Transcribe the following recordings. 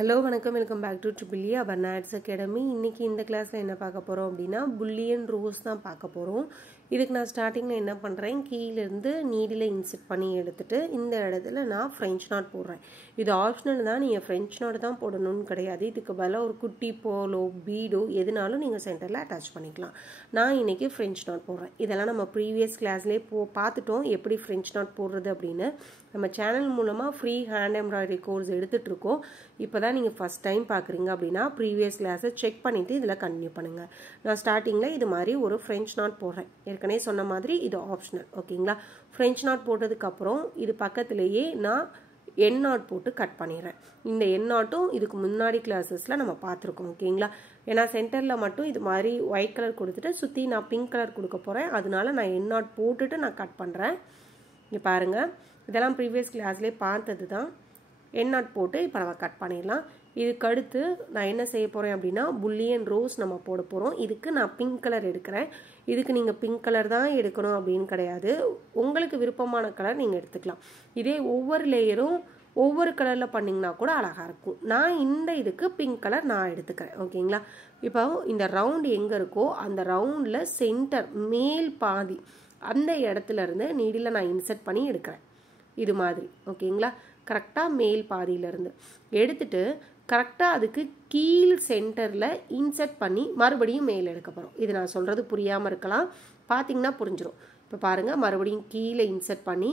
Hello வணக்கம் welcome back to triple Aparna arts academy. இன்றைக்கி இந்த கிளாஸில் என்ன பார்க்க போகிறோம் அப்படின்னா புல்லியன் ரோஸ் தான் பார்க்க போகிறோம். இதுக்கு நான் ஸ்டார்டிங்கில் என்ன பண்ணுறேன், கீழேருந்து நீடில் இன்செர்ட் பண்ணி எடுத்துகிட்டு இந்த இடத்துல நான் ஃப்ரெஞ்ச் நாட் போடுறேன். இது ஆப்ஷனல் தான், நீங்கள் ஃப்ரெஞ்ச் நாட் தான் போடணும்னு கிடையாது. இதுக்கு பதிலாக ஒரு குட்டி போலோ பீடோ எதுனாலும் நீங்கள் சென்டரில் அட்டாச் பண்ணிக்கலாம். நான் இன்றைக்கி ஃப்ரெஞ்ச் நாட் போடுறேன். இதெல்லாம் நம்ம ப்ரீவியஸ் கிளாஸ்லேயே பார்த்துட்டோம் எப்படி ஃப்ரெஞ்ச் நாட் போடுறது அப்படின்னு. நம்ம சேனல் மூலமாக ஃப்ரீ ஹேண்ட் எம்ப்ராய்டரி கோர்ஸ் எடுத்துகிட்ருக்கோம். இப்போ தான் நீங்கள் ஃபஸ்ட் டைம் பார்க்குறீங்க அப்படின்னா ப்ரீவியஸ் கிளாஸை செக் பண்ணிவிட்டு இதில் கண்டினியூ பண்ணுங்கள். நான் ஸ்டார்டிங்கில் இது மாதிரி ஒரு ஃப்ரெஞ்ச் நாட் போடுறேன். ஏற்கனவே சொன்ன மாதிரி இது ஆப்ஷனல், ஓகேங்களா. ஃப்ரெஞ்ச் நாட் போட்டதுக்கப்புறம் இது பக்கத்துலேயே நான் என் நாட் போட்டு கட் பண்ணிடுறேன். இந்த என் நாட்டும் இதுக்கு முன்னாடி கிளாஸஸில் நம்ம பார்த்துருக்கோம், ஓகேங்களா. ஏன்னா சென்டரில் மட்டும் இது மாதிரி ஒயிட் கலர் கொடுத்துட்டு சுற்றி நான் பிங்க் கலர் கொடுக்க போகிறேன். அதனால நான் என் நாட் போட்டுட்டு நான் கட் பண்ணுறேன். இங்கே பாருங்கள், இதெல்லாம் ப்ரீவியஸ் கிளாஸ்லேயே பார்த்தது தான். என் நாட் போட்டு இப்போ நம்ம கட் பண்ணிடலாம். இதுக்கு அடுத்து நான் என்ன செய்ய போகிறேன் அப்படின்னா புல்லியன் ரோஸ் நம்ம போட போகிறோம். இதுக்கு நான் பிங்க் கலர் எடுக்கிறேன். இதுக்கு நீங்கள் பிங்க் கலர் தான் எடுக்கணும் அப்படின்னு கிடையாது, உங்களுக்கு விருப்பமான கலர் நீங்கள் எடுத்துக்கலாம். இதே ஒவ்வொரு லேயரும் ஒவ்வொரு கலரில் பண்ணிங்கன்னா கூட அழகாக இருக்கும். நான் இந்த இதுக்கு பிங்க் கலர் நான் எடுத்துக்கிறேன், ஓகேங்களா. இப்போ இந்த ரவுண்ட் எங்கே இருக்கோ அந்த ரவுண்டில் சென்டர் மேல் பாதி அந்த இடத்துல இருந்து நீடில் நான் இன்செர்ட் பண்ணி எடுக்கிறேன். இது மாதிரி, ஓகேங்களா. கரெக்டாக மேல் பாதியிலேருந்து எடுத்துட்டு கரெக்டாக அதுக்கு கீழ் சென்டரில் இன்செர்ட் பண்ணி மறுபடியும் மேலே எடுக்க போகிறோம். இது நான் சொல்கிறது புரியாமல் இருக்கலாம், பார்த்தீங்கன்னா புரிஞ்சிடும். இப்போ பாருங்கள், மறுபடியும் கீழே இன்செர்ட் பண்ணி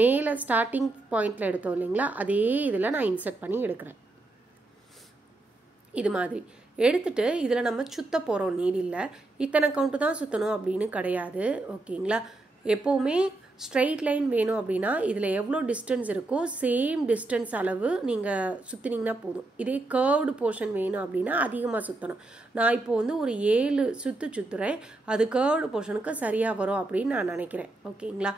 மேலே ஸ்டார்டிங் பாயிண்டில் எடுத்தோம் இல்லைங்களா, அதே இதில் நான் இன்செர்ட் பண்ணி எடுக்கிறேன். இது மாதிரி எடுத்துட்டு இதில் நம்ம சுத்த போகிறோம். நீடில் இத்தனை கவுண்ட்டு தான் சுற்றணும் அப்படின்னு கிடையாது, ஓகேங்களா. எப்போவுமே ஸ்ட்ரெயிட் லைன் வேணும் அப்படின்னா இதில் எவ்வளோ டிஸ்டன்ஸ் இருக்கோ சேம் டிஸ்டன்ஸ் அளவு நீங்கள் சுற்றினீங்கன்னா போதும். இதே கர்வ்டு போர்ஷன் வேணும் அப்படின்னா அதிகமாக சுற்றணும். நான் இப்போ வந்து ஒரு 7 சுற்றுறேன். அது கர்வ்டு போர்ஷனுக்கு சரியாக வரும் அப்படின்னு நான் நினைக்கிறேன், ஓகேங்களா.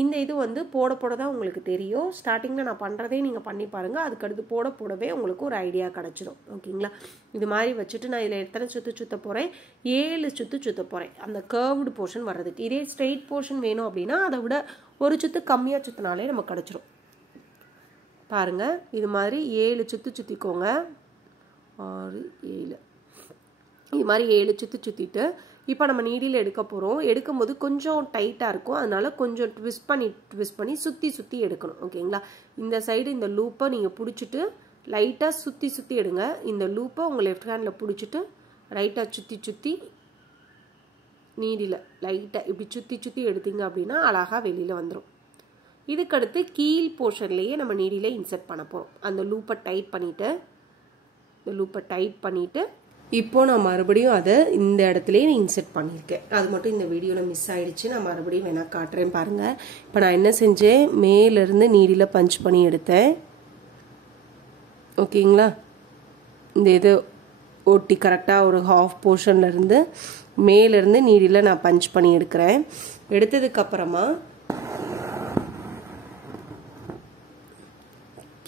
இந்த இது வந்து போட போட தான் உங்களுக்கு தெரியும். ஸ்டார்டிங்கில் நான் பண்ணுறதே நீங்கள் பண்ணி பாருங்கள், அதுக்கடுத்து போடவே உங்களுக்கு ஒரு ஐடியா கிடச்சிடும், ஓகேங்களா. இது மாதிரி வச்சுட்டு நான் இதில் எத்தனை சுற்ற போகிறேன், 7 சுற்ற போகிறேன் அந்த கர்வ்டு போர்ஷன் வர்றதுக்கு. இதே ஸ்ட்ரெயிட் போர்ஷன் வேணும் அப்படின்னா அதை விட ஒரு சுற்று கம்மியாக சுற்றினாலே நமக்கு கிடச்சிரும். பாருங்கள், இது மாதிரி 7 சுற்றிக்கோங்க. 6 7 இது மாதிரி 7 சுற்றிட்டு இப்போ நம்ம நீடில் எடுக்க போகிறோம். எடுக்கும்போது கொஞ்சம் டைட்டாக இருக்கும், அதனால கொஞ்சம் ட்விஸ்ட் பண்ணி சுற்றி எடுக்கணும், ஓகேங்களா. இந்த சைடு இந்த லூப்பை நீங்கள் பிடிச்சிட்டு லைட்டாக சுற்றி எடுங்க. இந்த லூப்பை உங்கள் லெஃப்ட் ஹேண்டில் பிடிச்சிட்டு ரைட்டாக சுற்றி நீடில் லைட்டாக இப்படி சுற்றி எடுத்தீங்க அப்படின்னா அழகாக வெளியில் வந்துடும். இதுக்கடுத்து கீழ் போர்ஷன்லேயே நம்ம நீடில் இன்செர்ட் பண்ண போகிறோம். அந்த லூப்பை டைட் பண்ணிவிட்டு இப்போ நான் மறுபடியும் அதை இந்த இடத்துலயே இன்செர்ட் பண்ணியிருக்கேன். அது மட்டும் இந்த வீடியோவில் மிஸ் ஆயிடுச்சு, நான் மறுபடியும் வேணா காட்டுறேன் பாருங்கள். இப்போ நான் என்ன செஞ்சேன், மேலேருந்து நீடில் பஞ்ச் பண்ணி எடுத்தேன், ஓகேங்களா. இந்த இது ஒட்டி கரெக்டாக ஒரு ஹாஃப் போர்ஷன்லேருந்து மேலேருந்து நீடில் நான் பஞ்ச் பண்ணி எடுக்கிறேன். எடுத்ததுக்கப்புறமா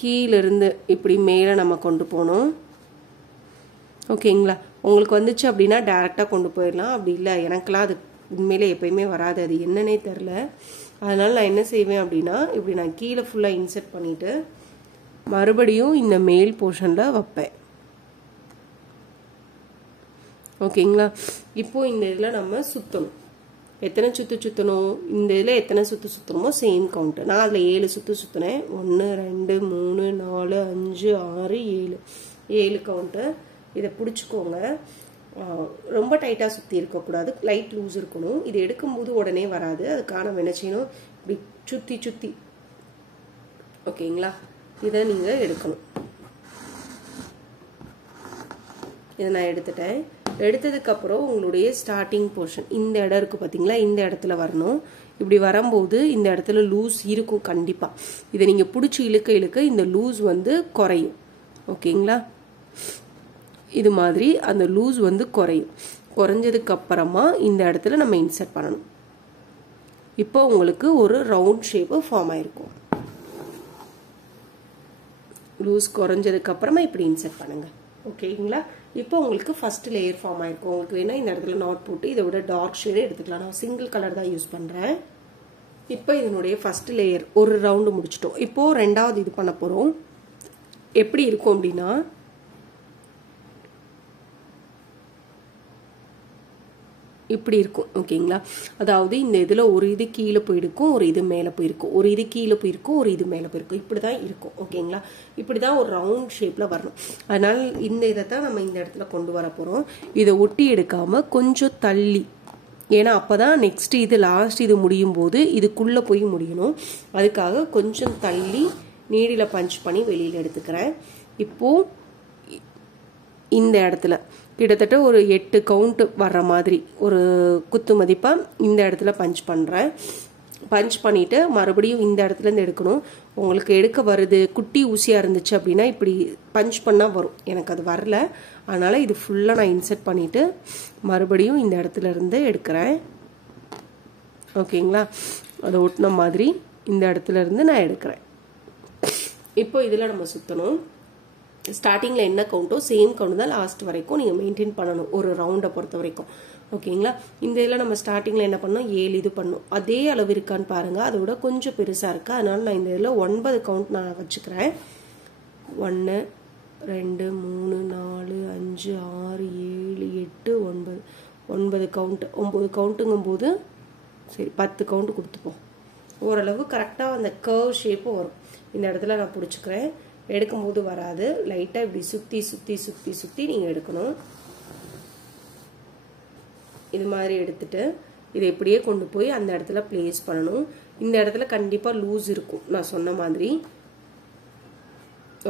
கீழிருந்து இப்படி மேலே நம்ம கொண்டு போகணும், ஓகேங்களா. உங்களுக்கு வந்துச்சு அப்படின்னா டேரெக்டாக கொண்டு போயிடலாம். அப்படி இல்லை, எனக்கெல்லாம் அது உண்மையிலே எப்பயுமே வராது, அது என்னன்னே தெரில. அதனால் நான் என்ன செய்வேன் அப்படின்னா இப்படி நான் கீழே ஃபுல்லாக இன்செர்ட் பண்ணிவிட்டு மறுபடியும் இந்த மேல் போர்ஷனில் வைப்பேன், ஓகேங்களா. இப்போது இந்த இதில் நம்ம சுற்றணும். எத்தனை சுற்றணும், இந்த இதில் எத்தனை சுற்றணுமோ சேம் கவுண்ட்டு. நான் அதில் 7 சுற்றினேன். 1 2 3 4 5 6 7 கவுண்ட்டு. இதை பிடிச்சிக்கோங்க. ரொம்ப டைட்டாக சுற்றி இருக்கக்கூடாது, லைட் லூஸ் இருக்கணும். இது எடுக்கும்போது உடனே வராது, அதுக்கான என்ன செய்யணும், இப்படி சுற்றி ஓகேங்களா. இதை நீங்கள் எடுக்கணும். இதை நான் எடுத்துட்டேன். எடுத்ததுக்கப்புறம் உங்களுடைய ஸ்டார்டிங் போர்ஷன் இந்த இடம் இருக்குது பார்த்தீங்களா, இந்த இடத்துல வரணும். இப்படி வரும்போது இந்த இடத்துல லூஸ் இருக்கும் கண்டிப்பாக. இதை நீங்கள் பிடிச்சி இழுக்க இந்த லூஸ் வந்து குறையும், ஓகேங்களா. இது மாதிரி அந்த லூஸ் வந்து குறைஞ்சதுக்கு அப்புறமா இந்த இடத்துல நம்ம இன்செர்ட் பண்ணணும். இப்போ உங்களுக்கு ஒரு ரவுண்ட் ஷேப்பு ஃபார்ம் ஆயிருக்கும். லூஸ் குறைஞ்சதுக்கு அப்புறமா இப்படி இன்செர்ட் பண்ணுங்க, ஓகேங்களா. இப்போ உங்களுக்கு ஃபர்ஸ்ட் லேயர் ஃபார்ம் ஆயிருக்கும். உங்களுக்கு வேணா இந்த இடத்துல நாட் போட்டு இதை விட டார்க் ஷேடே எடுத்துக்கலாம். நான் சிங்கிள் கலர் தான் யூஸ் பண்ணுறேன். இப்போ இதனுடைய ஃபர்ஸ்ட் லேயர் ஒரு ரவுண்டு முடிச்சிட்டோம். இப்போ ரெண்டாவது இது பண்ண போகிறோம். எப்படி இருக்கும் அப்படின்னா இப்படி இருக்கும். ஓகேங்களா? அதாவது இந்த இதில் ஒரு இது கீழே போயிருக்கும், ஒரு இது மேலே போயிருக்கும், ஒரு இது கீழே போயிருக்கும், ஒரு இது மேலே போயிருக்கும். இப்படி தான் இருக்கும். ஓகேங்களா? இப்படி தான் ஒரு ரவுண்ட் ஷேப்பில் வரணும். அதனால் இந்த இதை தான் நம்ம இந்த இடத்துல கொண்டு வர போகிறோம். இதை ஒட்டி எடுக்காமல் கொஞ்சம் தள்ளி, ஏன்னா அப்போ தான் நெக்ஸ்ட் இது லாஸ்ட் இது முடியும் போது இதுக்குள்ளே போய் முடியணும். அதுக்காக கொஞ்சம் தள்ளி நீடில் பஞ்ச் பண்ணி வெளியில் எடுத்துக்கிறேன். இப்போது இந்த இடத்துல கிட்டத்தட்ட ஒரு 8 கவுண்ட் வர்ற மாதிரி ஒரு குத்து மதிப்பாக இந்த இடத்துல பஞ்ச் பண்ணுறேன். பஞ்ச் பண்ணிவிட்டு மறுபடியும் இந்த இடத்துலேருந்து எடுக்கணும். உங்களுக்கு எடுக்க வருது, குட்டி ஊசியாக இருந்துச்சு அப்படின்னா இப்படி பஞ்ச் பண்ணால் வரும். எனக்கு அது வரல, அதனால் இது ஃபுல்லாக நான் இன்சர்ட் பண்ணிவிட்டு மறுபடியும் இந்த இடத்துல இருந்து எடுக்கிறேன். ஓகேங்களா? அதை ஒட்டின மாதிரி இந்த இடத்துல இருந்து நான் எடுக்கிறேன். இப்போ இதில் நம்ம சுற்றணும். ஸ்டார்டிங்கில் என்ன கவுண்டோ சேம் கவுண்ட் தான் லாஸ்ட் வரைக்கும் நீங்கள் மெயின்டைன் பண்ணணும், ஒரு ரவுண்டை பொறுத்த வரைக்கும். ஓகேங்களா? இந்த இதில் நம்ம ஸ்டார்டிங்கில் என்ன பண்ணோம், 7 இது பண்ணோம். அதே அளவு இருக்கான்னு பாருங்கள், அதோட கொஞ்சம் பெருசாக இருக்குது. அதனால் நான் இந்த இதில் 9 கவுண்ட் நான் வச்சுக்கிறேன். 1 2 3 4 5 6 7 8 9 9 கவுண்ட். 9 கவுண்ட்டுங்கும் போது சரி 10 கவுண்ட் கொடுத்துப்போம். ஓரளவு கரெக்டாக அந்த கர்வ் ஷேப்பும் வரும். இந்த இடத்துல நான் பிடிச்சிக்கிறேன். எடுக்கும்போது வராது, லைட்டாக இப்படி சுற்றி சுற்றி சுற்றி சுற்றி நீங்கள் எடுக்கணும். இது மாதிரி எடுத்துட்டு இதை இப்படியே கொண்டு போய் அந்த இடத்துல பிளேஸ் பண்ணணும். இந்த இடத்துல கண்டிப்பாக லூஸ் இருக்கும், நான் சொன்ன மாதிரி.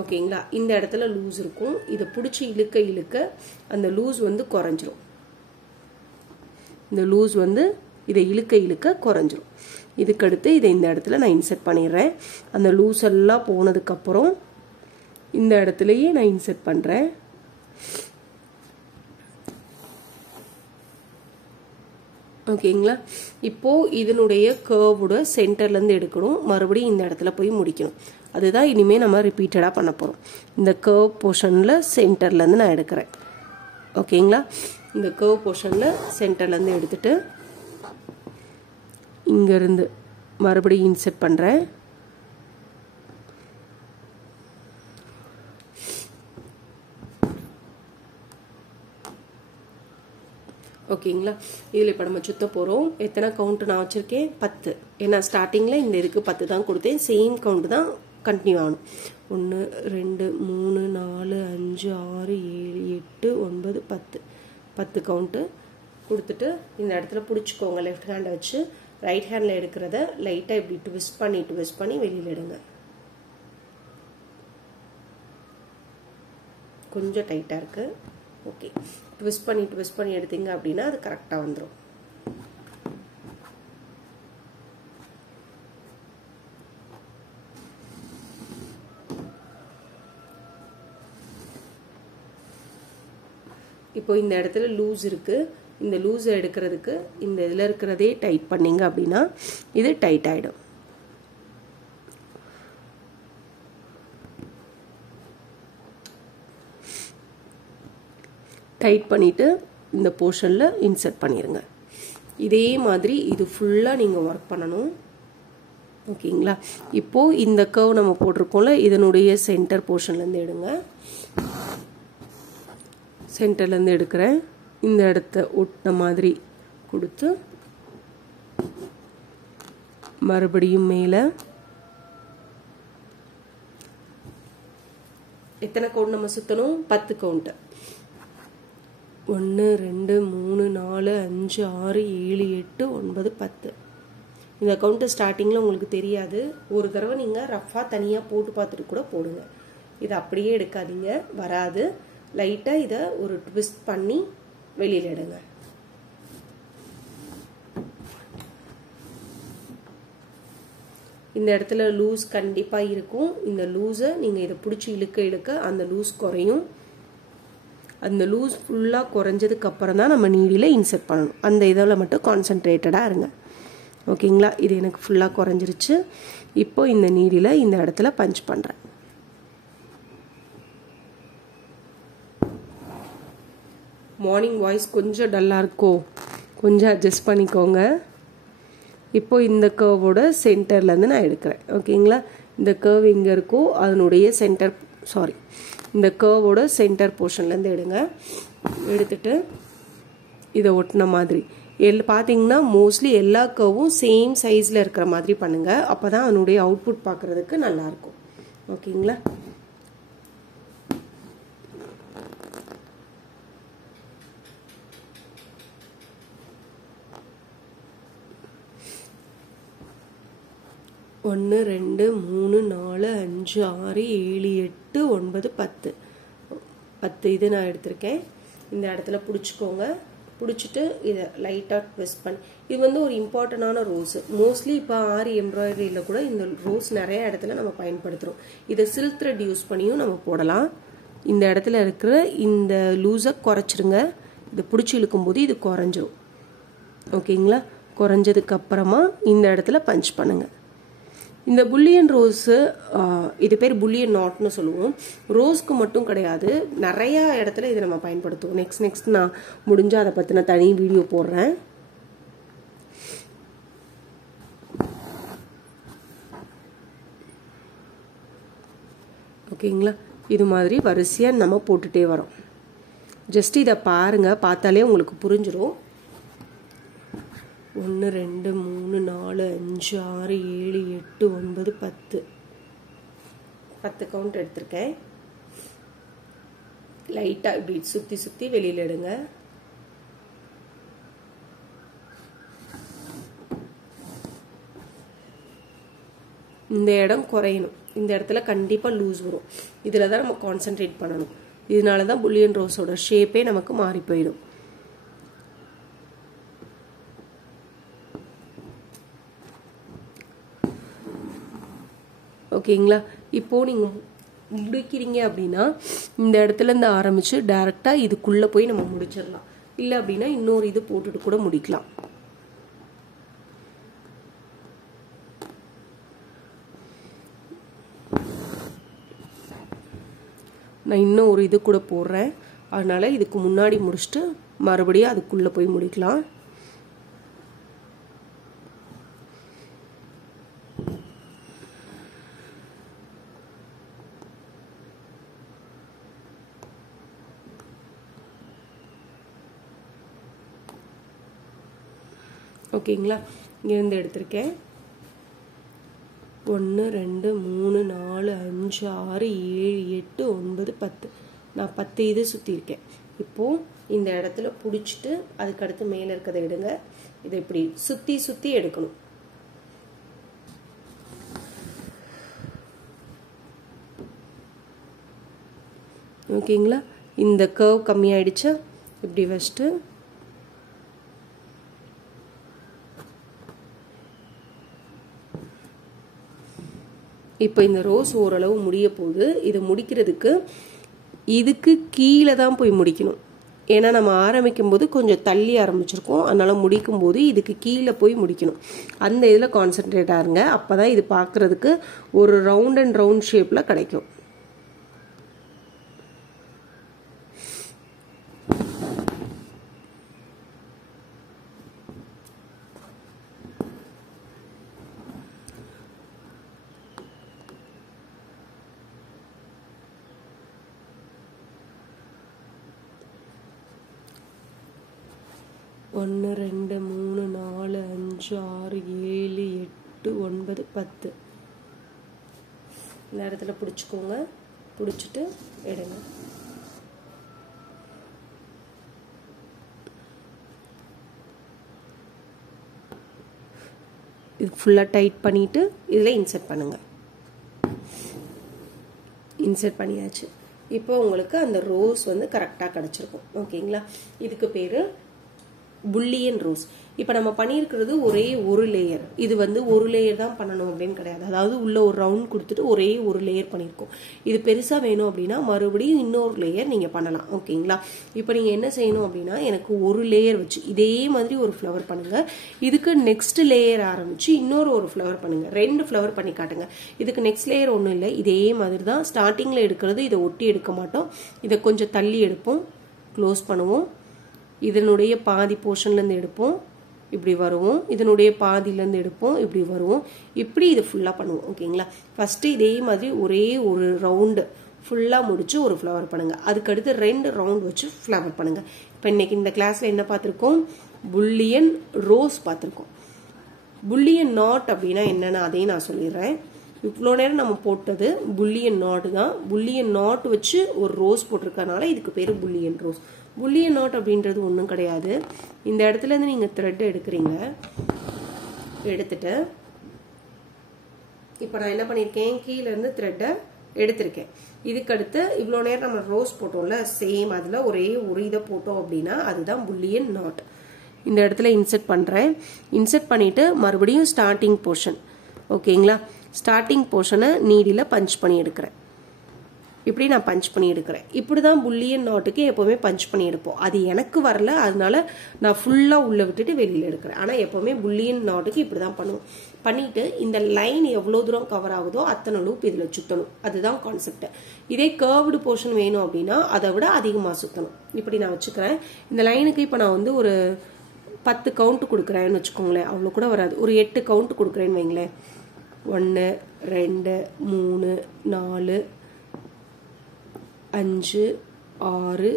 ஓகேங்களா? இந்த இடத்துல லூஸ் இருக்கும். இதை பிடிச்சி இழுக்க இழுக்க அந்த லூஸ் வந்து குறைஞ்சிரும். இந்த லூஸ் வந்து இதை இழுக்க இழுக்க குறைஞ்சிரும். இதுக்கடுத்து இதை இந்த இடத்துல நான் இன்சர்ட் பண்ணிடுறேன். அந்த லூஸ் எல்லாம் போனதுக்கப்புறம் இந்த இடத்துலயே நான் இன்சர்ட் பண்ணுறேன். ஓகேங்களா? இப்போது இதனுடைய கர்வோட சென்டர்லேருந்து எடுக்கணும், மறுபடியும் இந்த இடத்துல போய் முடிக்கணும். அதுதான் இனிமேல் நம்ம ரிப்பீட்டடாக பண்ண போகிறோம். இந்த கர்வ் போர்ஷனில் சென்டர்லேருந்து நான் எடுக்கிறேன். ஓகேங்களா? இந்த கர்வ் போர்ஷனில் சென்டர்லேருந்து எடுத்துட்டு இங்கேருந்து மறுபடியும் இன்சர்ட் பண்ணுறேன். ஓகேங்களா? இதில் இப்போ நம்ம சுத்த போகிறோம். எத்தனை கவுண்ட் நான் வச்சுருக்கேன்? 10. ஏன்னா ஸ்டார்டிங்கில் இந்த இதுக்கு 10 தான் கொடுத்தேன். சேம் கவுண்ட் தான் கண்டினியூ ஆகணும். 1 2 3 4 5 6 7 8 9 10 10 கவுண்ட்டு கொடுத்துட்டு இந்த இடத்துல பிடிச்சிக்கோங்க. லெஃப்ட் ஹேண்டை வச்சு ரைட் ஹேண்டில் எடுக்கிறத லைட்டாக இப்படி ட்விஸ்ட் பண்ணி வெளியில் எடுங்க. கொஞ்சம் டைட்டாக இருக்குது. ஓகே, ட்விஸ்ட் பண்ணி எடுத்தீங்க அப்படின்னா அது கரெக்டாக வந்துடும். இப்போ இந்த இடத்துல லூஸ் இருக்குது. இந்த லூஸை எடுக்கிறதுக்கு இந்த இதில் இருக்கிறதே டைட் பண்ணிங்க அப்படின்னா இது டைட் ஆகிடும். டைட் பண்ணிவிட்டு இந்த போர்ஷனில் இன்சர்ட் பண்ணிடுங்க. இதே மாதிரி இது ஃபுல்லாக நீங்கள் ஒர்க் பண்ணணும். ஓகேங்களா? இப்போது இந்த கர்வ் நம்ம போட்டிருக்கோம்ல, இதனுடைய சென்டர் போர்ஷன்லேருந்து எடுங்க. சென்டர்லேருந்து எடுக்கிறேன். இந்த இடத்த ஒட்டின மாதிரி கொடுத்து மறுபடியும் மேலே எத்தனை கவுண்ட் நம்ம சுற்றணும்? 10 கவுண்ட்டு. 1 2 3 4 5 6 7 8 9 10. இந்த கவுண்ட்டு ஸ்டார்டிங்கில் உங்களுக்கு தெரியாது. ஒரு தடவை நீங்கள் ரஃபாக தனியாக போட்டு பார்த்துட்டு கூட போடுங்க. இதை அப்படியே எடுக்காதீங்க, வராது. லைட்டாக இதை ஒரு ட்விஸ்ட் பண்ணி வெளியில் எடுங்க. இந்த இடத்துல லூஸ் கண்டிப்பாக இருக்கும். இந்த லூஸை நீங்கள் இதை பிடிச்சி இழுக்க அந்த லூஸ் குறையும். அந்த லூஸ் ஃபுல்லாக குறைஞ்சதுக்கு அப்புறம் தான் நம்ம நீடியில் இன்சர்ட் பண்ணணும். அந்த இதில் மட்டும் கான்சன்ட்ரேட்டடாக இருங்க. ஓகேங்களா? இது எனக்கு ஃபுல்லாக குறைஞ்சிருச்சு. இப்போ இந்த நீடியில் இந்த இடத்துல பஞ்ச் பண்ணுறேன். மார்னிங் வாய்ஸ் கொஞ்சம் டல்லாக இருக்கோ, கொஞ்சம் அட்ஜஸ்ட் பண்ணிக்கோங்க. இப்போ இந்த கர்வோட சென்டர்லேருந்து நான் எடுக்கிறேன். ஓகேங்களா? இந்த கர்வ் எங்கே இருக்கோ அதனுடைய சாரி, இந்த கர்வோட சென்டர் போர்ஷன்லேருந்து எடுங்க. எடுத்துட்டு இதை ஒட்டின மாதிரி பார்த்தீங்கன்னா மோஸ்ட்லி எல்லா கர்வும் சேம் சைஸில் இருக்கிற மாதிரி பண்ணுங்கள். அப்போ தான் அதனுடைய அவுட்புட் பார்க்குறதுக்கு நல்லாயிருக்கும். ஓகேங்களா? ஒன்று, 2, 3, 4, 5, 6, 7, 8, 9, 10 10 இது நான் எடுத்திருக்கேன். இந்த இடத்துல பிடிச்சிக்கோங்க. பிடிச்சிட்டு இதை லைட்டாக ட்விஸ்ட் பண்ணி, இது வந்து ஒரு இம்பார்ட்டண்டான ரோஸ். மோஸ்ட்லி இப்போ ஆரி எம்ப்ராய்டரியில் கூட இந்த ரோஸ் நிறைய இடத்துல நம்ம பயன்படுத்துகிறோம். இதை சில்க் த்ரெட் யூஸ் பண்ணியும் நம்ம போடலாம். இந்த இடத்துல இருக்கிற இந்த லூஸை குறைச்சிருங்க. இதை பிடிச்சி இழுக்கும்போது இது குறைஞ்சிரும். ஓகேங்களா? குறைஞ்சதுக்கு அப்புறமா இந்த இடத்துல பஞ்ச் பண்ணுங்கள். இந்த புல்லியன் ரோஸு, இது பேர் புல்லியன் நாட்னு சொல்லுவோம். ரோஸ்க்கு மட்டும் கிடையாது, நிறையா இடத்துல இதை நம்ம பயன்படுத்துவோம். நெக்ஸ்ட் நான் முடிஞ்சால் அதை பற்றின தனி வீடியோ போடுறேன். ஓகேங்களா? இது மாதிரி வரிசையாக நம்ம போட்டுகிட்டே வரோம். ஜஸ்ட் இதை பாருங்கள், பார்த்தாலே உங்களுக்கு புரிஞ்சிடும். 1, 2, 3, 4, 5, 6, 7, 8, 9, 10 10 கவுண்ட் எடுத்திருக்கேன். லைட்டாக இப்படி சுற்றி சுற்றி வெளியில் எடுங்க. இந்த இடம் குறையணும். இந்த இடத்துல கண்டிப்பாக லூஸ் வரும். இதில் தான் நம்ம கான்சென்ட்ரேட் பண்ணணும். இதனால தான் புல்லியன் ரோஸோட ஷேப்பே நமக்கு மாறி போயிடும். ஓகேங்களா? இப்போது நீங்கள் முடிக்கிறீங்க அப்படின்னா இந்த இடத்துலேருந்து ஆரம்பித்து டைரெக்டாக இதுக்குள்ளே போய் நம்ம முடிச்சிடலாம். இல்லை அப்படின்னா இன்னொரு இது போட்டுட்டு கூட முடிக்கலாம். நான் இன்னும் ஒரு இது கூட போடுறேன். அதனால் இதுக்கு முன்னாடி முடிச்சுட்டு மறுபடியும் அதுக்குள்ளே போய் முடிக்கலாம். ஓகேங்களா? இங்கேருந்து எடுத்திருக்கேன். 1, 2, 3, 4, 5, 6, 7, 8, 9, 10 நான் 10 இது சுற்றிருக்கேன். இப்போது இந்த இடத்துல பிடிச்சிட்டு அதுக்கடுத்து மேலே இருக்கிறத எடுங்க. இதை இப்படி சுற்றி சுற்றி எடுக்கணும். ஓகேங்களா? இந்த கர்வ் கம்மியாயிடுச்சா? இப்படி வச்சுட்டு இப்போ இந்த ரோஸ் ஓரளவு முடிய போகுது. இது முடிக்கிறதுக்கு இதுக்கு கீழே தான் போய் முடிக்கணும். ஏன்னா நம்ம ஆரம்பிக்கும் போது கொஞ்சம் தள்ளி ஆரம்பிச்சிருக்கோம். அதனால் முடிக்கும் போது இதுக்கு கீழே போய் முடிக்கணும். அந்த இதில் கான்சென்ட்ரேட் ஆகுங்க. அப்போ தான் இது பார்க்குறதுக்கு ஒரு ரவுண்ட் அண்ட் ரவுண்ட் ஷேப்பில் கிடைக்கும். ஒன்று, 2, 3, 4, 5, 6, 7, 8, 9, 10 இந்த இடத்துல பிடிச்சிக்கோங்க. பிடிச்சிட்டு எடுங்க. இது ஃபுல்லாக டைட் பண்ணிவிட்டு இதில் இன்சர்ட் பண்ணுங்கள். இன்சர்ட் பண்ணியாச்சு. இப்போ உங்களுக்கு அந்த ரோஸ் வந்து கரெக்டாக கிடச்சிருக்கும். ஓகேங்களா? இதுக்கு பேர் புல்லியன் ரோஸ். இப்போ நம்ம பண்ணியிருக்கிறது ஒரே ஒரு லேயர். இது வந்து ஒரு லேயர் தான் பண்ணணும் அப்படின்னு கிடையாது. அதாவது உள்ள ஒரு ரவுண்ட் கொடுத்துட்டு ஒரே ஒரு லேயர் பண்ணியிருக்கோம். இது பெருசாக வேணும் அப்படின்னா மறுபடியும் இன்னொரு லேயர் நீங்கள் பண்ணலாம். ஓகேங்களா? இப்போ நீங்கள் என்ன செய்யணும் அப்படின்னா, எனக்கு ஒரு லேயர் வச்சு இதே மாதிரி ஒரு ஃப்ளவர் பண்ணுங்கள். இதுக்கு நெக்ஸ்ட் லேயர் ஆரம்பித்து இன்னொரு ஒரு ஃப்ளவர் பண்ணுங்கள். 2 ஃப்ளவர் பண்ணி காட்டுங்க. இதுக்கு நெக்ஸ்ட் லேயர் ஒன்றும் இல்லை, இதே மாதிரி தான். ஸ்டார்டிங்கில் எடுக்கிறது இதை ஒட்டி எடுக்க மாட்டோம். இதை கொஞ்சம் தள்ளி எடுப்போம், க்ளோஸ் பண்ணுவோம். இதனுடைய பாதி போர்ஷன்லேருந்து எடுப்போம், இப்படி வருவோம். இதனுடைய பாதியிலேருந்து எடுப்போம், இப்படி வருவோம். இப்படி இது ஃபுல்லாக பண்ணுவோம். ஓகேங்களா? ஃபஸ்ட்டு இதே மாதிரி ஒரே ஒரு ரவுண்டு ஃபுல்லாக முடிச்சு ஒரு ஃப்ளவர் பண்ணுங்க. அதுக்கடுத்து 2 ரவுண்ட் வச்சு ஃப்ளவர் பண்ணுங்க. இப்போ இன்னைக்கு இந்த கிளாஸ்ல என்ன பார்த்துருக்கோம்? புல்லியன் ரோஸ் பார்த்துருக்கோம். புல்லியன் நாட் அப்படின்னா என்னன்னு அதையும் நான் சொல்லிடுறேன். இவ்வளோ நேரம் நம்ம போட்டது புல்லியன் நாட் தான். புல்லியன் நாட் வச்சு ஒரு ரோஸ் போட்டிருக்கனால இதுக்கு பேர் புல்லியன் ரோஸ். புல்லியன் நாட் அப்படின்றது ஒன்றும் கிடையாது. இந்த இடத்துல இருந்து நீங்கள் த்ரெட் எடுக்கிறீங்க. எடுத்துட்டு இப்போ நான் என்ன பண்ணியிருக்கேன், கீழே இருந்து த்ரெட்டை எடுத்திருக்கேன். இதுக்கடுத்து இவ்வளோ நேரம் நம்ம ரோஸ் போட்டோம்ல, சேம் அதில் ஒரே ஒரு இதை போட்டோம் அப்படின்னா அதுதான் புல்லியன் நாட். இந்த இடத்துல இன்செர்ட் பண்ணுறேன். இன்செர்ட் பண்ணிவிட்டு மறுபடியும் ஸ்டார்டிங் போர்ஷன், ஓகேங்களா, ஸ்டார்டிங் போர்ஷனை நீடில் பஞ்ச் பண்ணி எடுக்கிறேன். இப்படி நான் பஞ்ச் பண்ணி எடுக்கிறேன். இப்படி தான் புல்லியன் நாட்டுக்கு எப்போவுமே பஞ்ச் பண்ணி எடுப்போம். அது எனக்கு வரல, அதனால நான் ஃபுல்லாக உள்ளே விட்டுட்டு வெளியில் எடுக்கிறேன். ஆனால் எப்போவுமே புல்லியன் நாட்டுக்கு இப்படி தான் பண்ணுவோம். பண்ணிட்டு இந்த லைன் எவ்வளோ தூரம் கவர் ஆகுதோ அத்தனை லூப் இதில் சுற்றணும். அதுதான் கான்செப்ட். இதே கர்வ்டு போர்ஷன் வேணும் அப்படின்னா அதை விட அதிகமாக சுற்றணும். இப்படி நான் வச்சுக்கிறேன். இந்த லைனுக்கு இப்போ நான் வந்து ஒரு 10 கவுண்ட் கொடுக்குறேன்னு வச்சுக்கோங்களேன். அவ்வளோ கூட வராது, ஒரு 8 கவுண்ட் கொடுக்குறேன்னு வைங்களேன். 1 2 3 4 5 6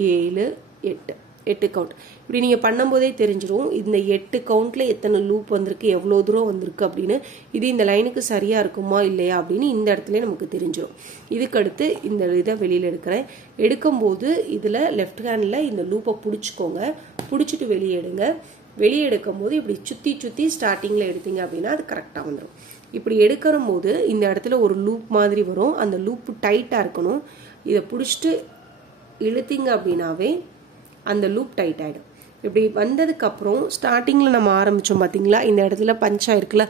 7 8 8 கவுண்ட். இப்படி நீங்கள் பண்ணும்போதே தெரிஞ்சிடும் இந்த 8 கவுண்ட்ல எத்தனை லூப் வந்திருக்கு, எவ்வளோ தூரம் வந்திருக்கு அப்படின்னு. இது இந்த லைனுக்கு சரியா இருக்குமா இல்லையா அப்படின்னு இந்த இடத்துல நமக்கு தெரிஞ்சிடும். இதுக்கடுத்து இந்த இதை வெளியில் எடுக்கிறேன். எடுக்கும்போது இதில் லெஃப்ட் ஹேண்டில் இந்த லூப்பை பிடிச்சிக்கோங்க. பிடிச்சிட்டு வெளியே எடுங்க. வெளியே எடுக்கும்போது இப்படி சுற்றி சுற்றி ஸ்டார்டிங்கில் எடுத்தீங்க அப்படின்னா அது கரெக்டாக வந்துடும். இப்படி எடுக்கிற போது இந்த இடத்துல ஒரு லூப் மாதிரி வரும். அந்த லூப் டைட்டாக இருக்கணும். இதை பிடிச்சிட்டு இழுத்தீங்க அப்படின்னாவே அந்த லூப் டைட் ஆகிடும். இப்படி வந்ததுக்கப்புறம் ஸ்டார்டிங்கில் நம்ம ஆரம்பித்தோம் பார்த்தீங்களா, இந்த இடத்துல பஞ்ச் ஆயிருக்குல்ல,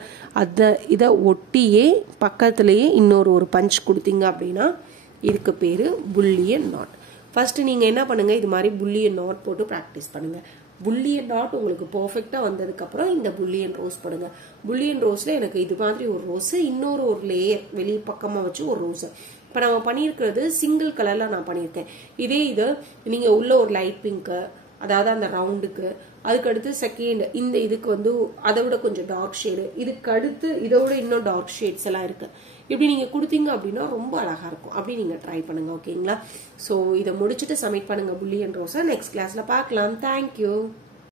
இதை ஒட்டியே பக்கத்துலேயே இன்னொரு பஞ்ச் கொடுத்தீங்க அப்படின்னா இதுக்கு பேர் புல்லியன் நாட். ஃபர்ஸ்ட் நீங்கள் என்ன பண்ணுங்கள், இது மாதிரி புல்லியன் நாட் போட்டு ப்ராக்டிஸ் பண்ணுங்கள். புல்லியன் நாட் உங்களுக்கு பர்ஃபெக்டாக வந்ததுக்கப்புறம் இந்த புல்லியன் ரோஸ் பண்ணுங்க. புல்லியன் ரோஸில் எனக்கு இது மாதிரி ஒரு ரோஸு, இன்னொரு லேயர் வெளி பக்கமாக வச்சு ஒரு ரோஸு. இப்போ நம்ம பண்ணியிருக்கிறது சிங்கிள் கலரில் நான் பண்ணியிருக்கேன். இதே இது நீங்கள் உள்ள ஒரு லைட் பிங்க்கு, அதாவது அந்த ரவுண்டுக்கு, அதுக்கடுத்து செகண்ட் இந்த இதுக்கு வந்து அதை விட கொஞ்சம் டார்க் ஷேடு, இதுக்கு அடுத்து இதை விட இன்னும் டார்க் ஷேட்ஸ் எல்லாம் இருக்கு. இப்படி நீங்கள் கொடுத்தீங்க அப்படின்னா ரொம்ப அழகாக இருக்கும். அப்படி நீங்கள் ட்ரை பண்ணுங்க, ஓகேங்களா? ஸோ இதை முடிச்சுட்டு சப்மிட் பண்ணுங்க புல்லியன் ரோஸை. நெக்ஸ்ட் கிளாஸில் பார்க்கலாம். தேங்க்யூ.